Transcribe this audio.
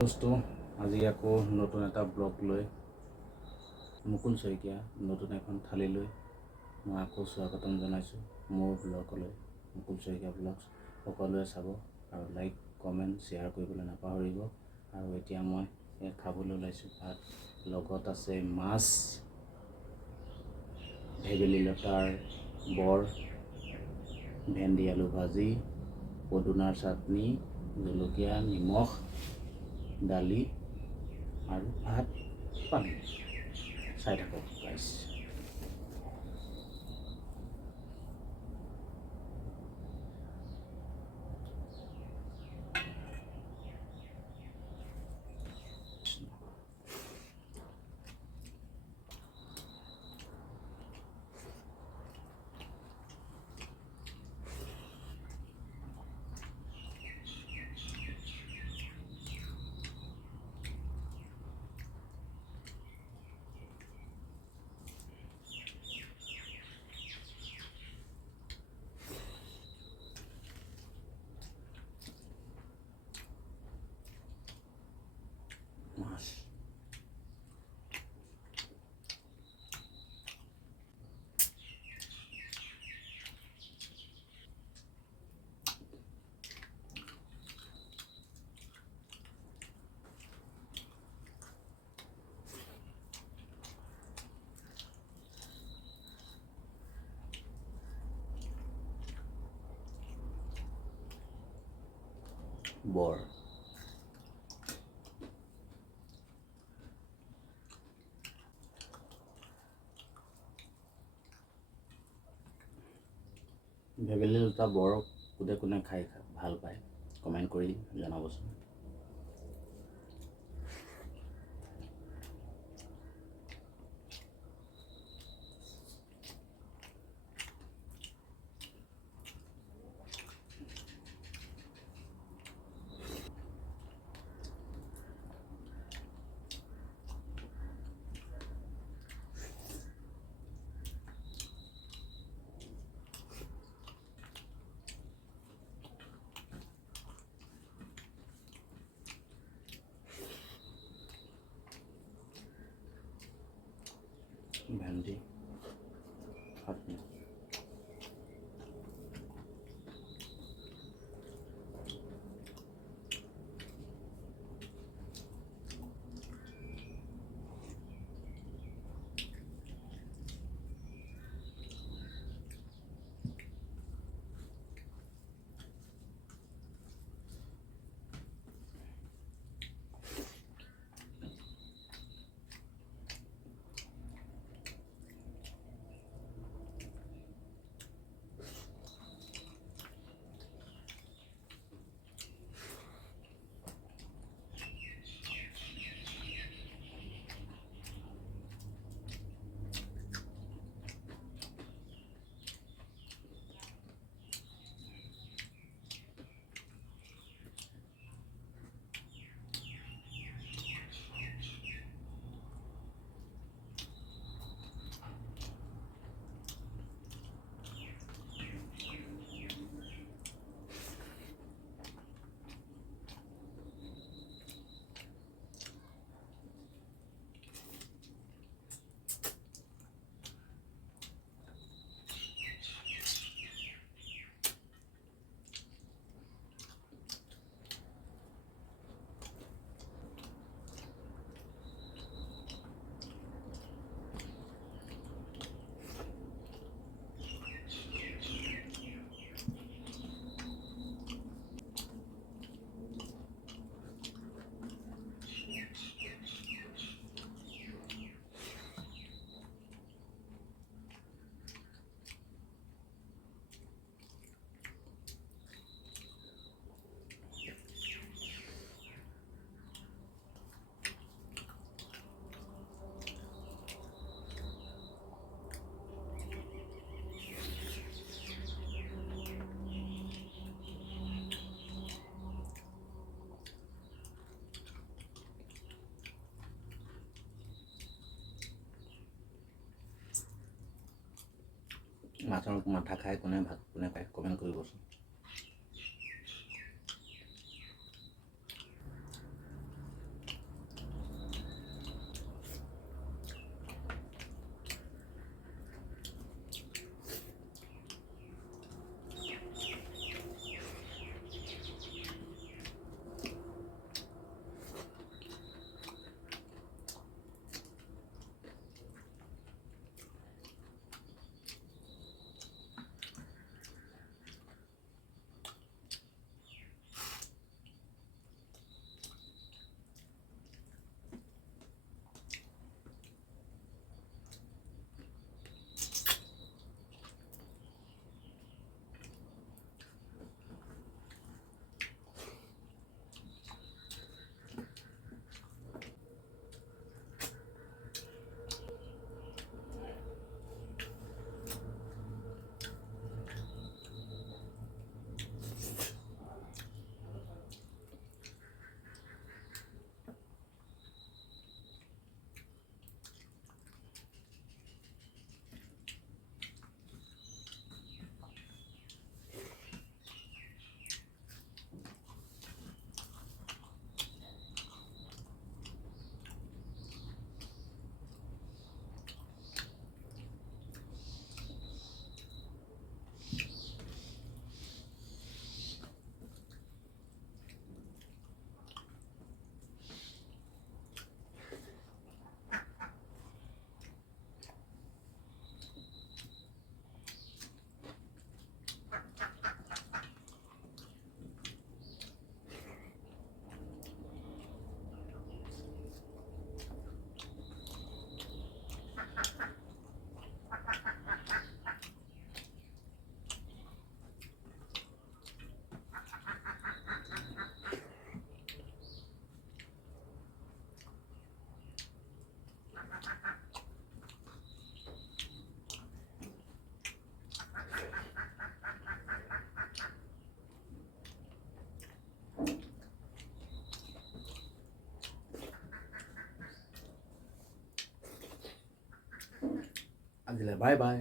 বস্তু আজি আকৌ নতুন এটা ব্লগ লৈ মুকুল শইকীয়া নতুন এখন থালি লৈ মই আকৌ স্বাগতম জনাইছোঁ মোৰ ব্লগলৈ। মুকুল শইকীয়া ব্লগছ সকলোৱে চাব আৰু লাইক কমেণ্ট শ্বেয়াৰ কৰিবলৈ নাপাহৰিব। আৰু এতিয়া মই খাবলৈ ওলাইছোঁ ভাত, লগত আছে মাছ, ভেবেলী লতাৰ বৰ, ভেন্দি আলু ভাজি, পদুনাৰ চাটনি, জলকীয়া নিমখ, দালি আৰু ভাত পানী। চাই থাকক গাইছ। মাছ বৰ ভেবেলী লতা বৰ কোনে কোনে খাই ভাল পায় কমেণ্ট কৰি জনাবচোন। ভেন্দি চাটনি মাছৰ মাথা খাই কোনে পায় কমেণ্ট কৰিবচোন। আজিলৈ বাই বাই।